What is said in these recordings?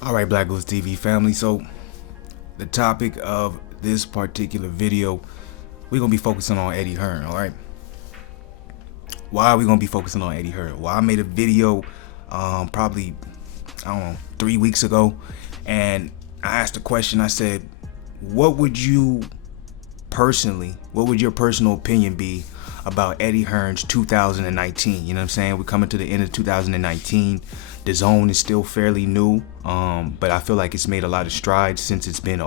All right, BlakGooseTV family. So the topic of this particular video, we're gonna be focusing on Eddie Hearn. All right. Why are we gonna be focusing on Eddie Hearn? Well, I made a video, probably I don't know 3 weeks ago, and I asked a question. I said, what would your personal opinion be about Eddie Hearn's 2019? You know what I'm saying? We're coming to the end of 2019. The zone is still fairly new, but I feel like it's made a lot of strides since it's been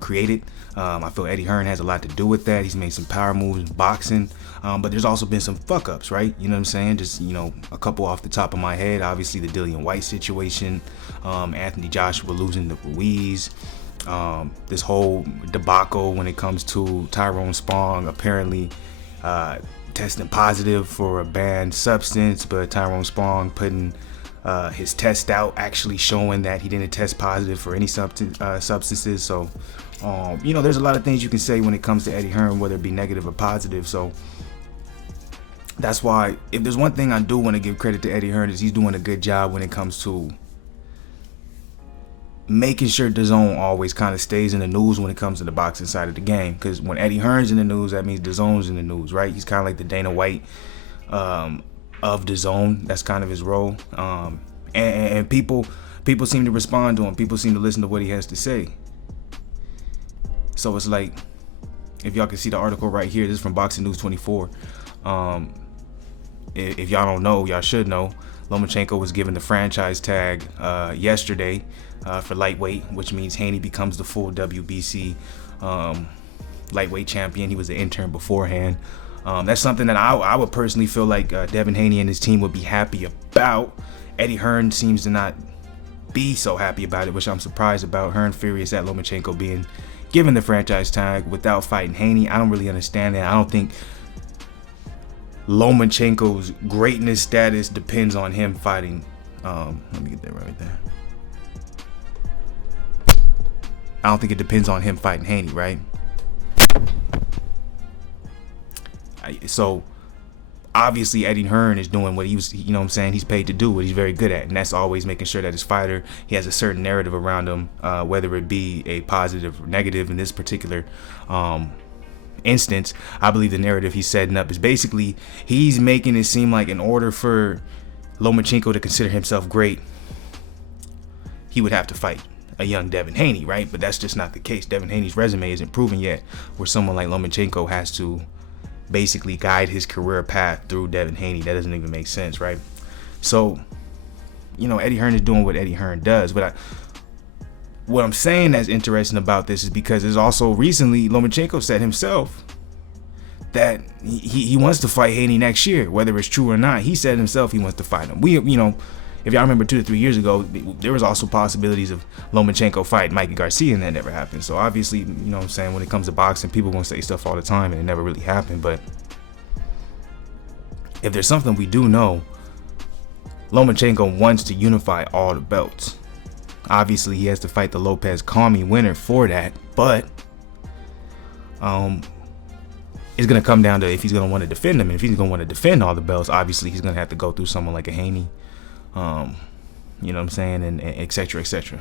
created. I feel Eddie Hearn has a lot to do with that. He's made some power moves in boxing, but there's also been some fuck ups, right? You know what I'm saying? Just, a couple off the top of my head. Obviously the Dillian White situation, Anthony Joshua losing to Ruiz, this whole debacle when it comes to Tyrone Spong apparently testing positive for a banned substance, but Tyrone Spong putting his test out, actually showing that he didn't test positive for any substances. So there's a lot of things you can say when it comes to Eddie Hearn, whether it be negative or positive. So that's why, if there's one thing I do want to give credit to Eddie Hearn, is he's doing a good job when it comes to making sure the zone always kind of stays in the news when it comes to the boxing side of the game. Because when Eddie Hearn's in the news, that means the zone's in the news, right? He's kind of like the Dana White of the zone. That's kind of his role. And people seem to respond to him. People seem to listen to what he has to say. So it's like, if y'all can see the article right here, this is from Boxing News 24. If y'all don't know, y'all should know. Lomachenko was given the franchise tag yesterday for lightweight, which means Haney becomes the full WBC lightweight champion. He was an intern beforehand. That's something that I would personally feel like Devin Haney and his team would be happy about. Eddie Hearn seems to not be so happy about it, which I'm surprised about. Hearn furious at Lomachenko being given the franchise tag without fighting Haney. I don't really understand that. I don't think Lomachenko's greatness status depends on him fighting. Let me get that right there. I don't think it depends on him fighting Haney, right? So obviously Eddie Hearn is doing what he was, he's paid to do, what he's very good at, and that's always making sure that his fighter, he has a certain narrative around him, whether it be a positive or negative. In this particular instance, I believe the narrative he's setting up is basically he's making it seem like in order for Lomachenko to consider himself great, he would have to fight a young Devin Haney, right? But that's just not the case. Devin Haney's resume isn't proven yet, where someone like Lomachenko has to basically guide his career path through Devin Haney. That doesn't even make sense, right? So, Eddie Hearn is doing what Eddie Hearn does. But what I'm saying that's interesting about this is because there's also recently Lomachenko said himself that he wants to fight Haney next year, whether it's true or not. He said himself he wants to fight him. If y'all remember 2 to 3 years ago, there was also possibilities of Lomachenko fighting Mikey Garcia, and that never happened. So obviously, when it comes to boxing, people gonna say stuff all the time, and it never really happened. But if there's something we do know, Lomachenko wants to unify all the belts. Obviously, he has to fight the Lopez Comey winner for that, but it's gonna come down to if he's gonna want to defend them. And if he's gonna want to defend all the belts, obviously he's gonna have to go through someone like a Haney. And et cetera, et cetera.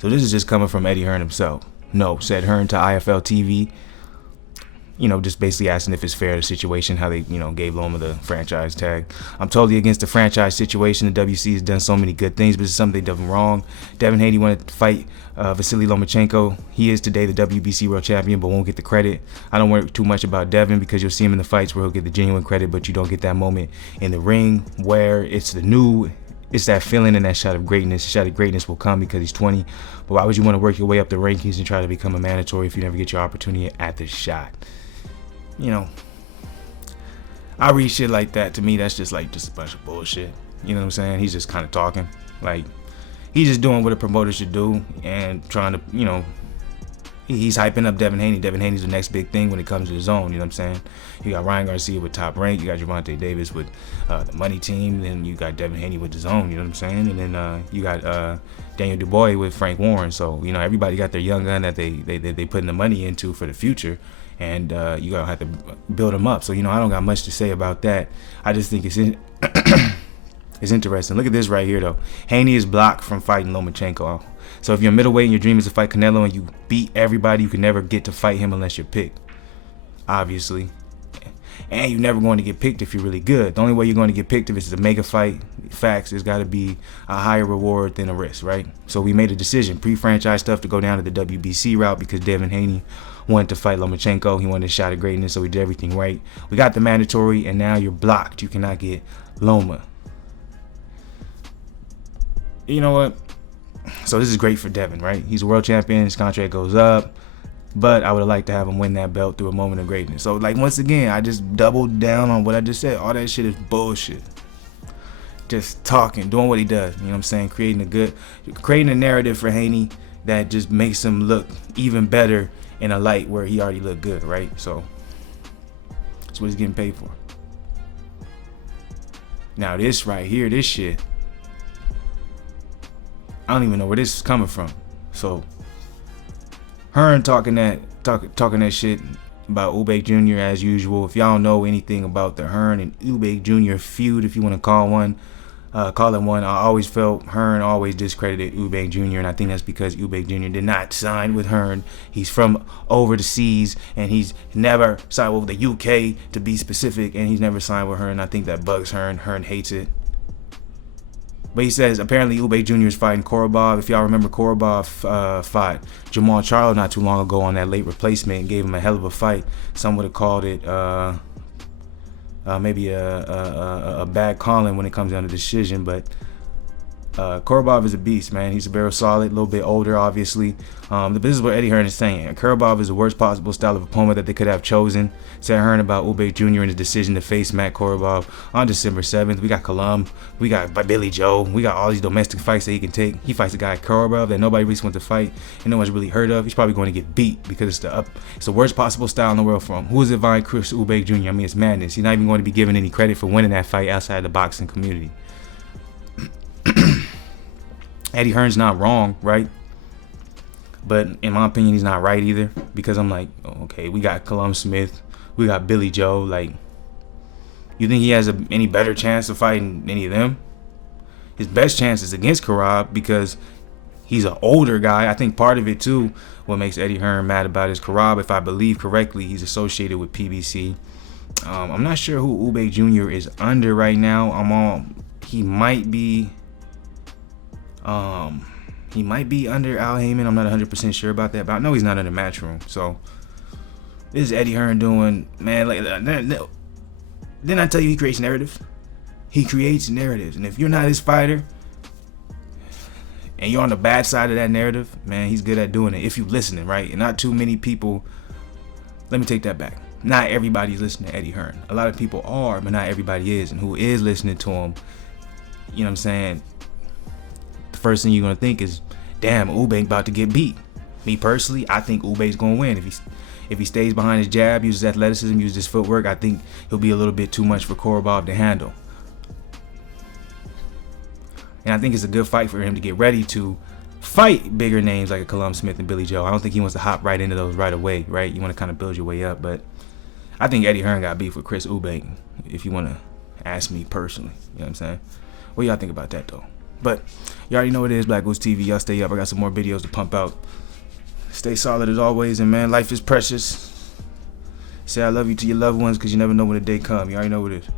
So this is just coming from Eddie Hearn himself. No, said Hearn to IFL TV. Just basically asking if it's fair, the situation, how they, gave Loma the franchise tag. I'm totally against the franchise situation. The WC has done so many good things, but it's something they've done wrong. Devin Haney wanted to fight Vasily Lomachenko. He is today the WBC world champion, but won't get the credit. I don't worry too much about Devin because you'll see him in the fights where he'll get the genuine credit, but you don't get that moment in the ring where it's that feeling and that shot of greatness. The shot of greatness will come because he's 20. But why would you want to work your way up the rankings and try to become a mandatory if you never get your opportunity at the shot? I read shit like that. To me, that's just a bunch of bullshit. You know what I'm saying? He's just kind of talking. Like, he's just doing what a promoter should do and trying to, he's hyping up Devin Haney. Devin Haney's the next big thing when it comes to the zone. You know what I'm saying? You got Ryan Garcia with Top Rank. You got Gervonta Davis with the Money Team. Then you got Devin Haney with the zone. You know what I'm saying? And then you got Daniel Dubois with Frank Warren. So, everybody got their young gun that they putting the money into for the future. And you gotta have to build them up. So I don't got much to say about that. I just think it's It's interesting. Look at this right here, though. Haney is blocked from fighting Lomachenko. So if you're a middleweight and your dream is to fight Canelo and you beat everybody, you can never get to fight him unless you're picked, obviously. And you're never going to get picked if you're really good. The only way you're going to get picked if it's a mega fight, facts, it's got to be a higher reward than a risk, right? So we made a decision, pre-franchise stuff, to go down to the WBC route because Devin Haney wanted to fight Lomachenko. He wanted a shot at greatness, so we did everything right. We got the mandatory, and now you're blocked. You cannot get Loma. You know what? So this is great for Devin, right? He's a world champion. His contract goes up. But I would have liked to have him win that belt through a moment of greatness. So, like, once again, I just doubled down on what I just said. All that shit is bullshit. Just talking, doing what he does. You know what I'm saying? Creating a narrative for Haney that just makes him look even better in a light where he already looked good, right? So, that's what he's getting paid for. Now, this right here, this shit, I don't even know where this is coming from. So, Hearn talking that shit about Eubank Jr. as usual. If y'all don't know anything about the Hearn and Eubank Jr. feud, if you want to call it one, I always felt Hearn always discredited Eubank Jr. and I think that's because Eubank Jr. did not sign with Hearn. He's from over the seas and he's never signed with the UK to be specific, and he's never signed with Hearn. I think that bugs Hearn. Hearn hates it. But he says apparently Eubank Jr. is fighting Korobov. If y'all remember, Korobov fought Jamal Charlo not too long ago on that late replacement and gave him a hell of a fight. Some would have called it maybe a bad calling when it comes down to decision, but Korobov is a beast, man. He's a very solid, a little bit older, obviously. This is what Eddie Hearn is saying. Korobov is the worst possible style of opponent that they could have chosen. Said Hearn about Eubank Jr. and his decision to face Matt Korobov on December 7th. We got Colum, we got Billy Joe, we got all these domestic fights that he can take. He fights a guy Korobov that nobody really wants to fight and no one's really heard of. He's probably going to get beat because it's the worst possible style in the world for him. Who is it vying Chris Eubank Jr.? I mean, it's madness. He's not even going to be given any credit for winning that fight outside the boxing community. Eddie Hearn's not wrong, right? But in my opinion, he's not right either, because I'm like, okay, we got Colum Smith, we got Billy Joe. Like, you think he has any better chance of fighting any of them? His best chance is against Korobov because he's an older guy. I think part of it too, what makes Eddie Hearn mad about is Korobov, if I believe correctly, he's associated with PBC. I'm not sure who Eubank Jr. is under right now. He might be under Al Heyman. I'm not 100% sure about that, but I know he's not under Matchroom. So this is Eddie Hearn doing, man, like, didn't I tell you he creates narratives? He creates narratives, and if you're not his fighter and you're on the bad side of that narrative, man, he's good at doing it if you're listening, right? And not too many people. Let me take that back. Not everybody's listening to Eddie Hearn. A lot of people are, but not everybody is. And who is listening to him, you know what I'm saying, the first thing you're going to think is, damn, Eubank about to get beat. Me personally, I think Eubank's going to win. If he stays behind his jab, uses athleticism, uses his footwork, I think he'll be a little bit too much for Korobov to handle. And I think it's a good fight for him to get ready to fight bigger names like a Colum Smith and Billy Joe. I don't think he wants to hop right into those right away, right? You want to kind of build your way up. But I think Eddie Hearn got beef with Chris Eubank, if you want to ask me personally. You know what I'm saying? What y'all think about that, though? But you already know what it is, BlakGooseTV. Y'all stay up. I got some more videos to pump out. Stay solid as always, and man, life is precious. Say I love you to your loved ones, because you never know when the day comes. You already know what it is.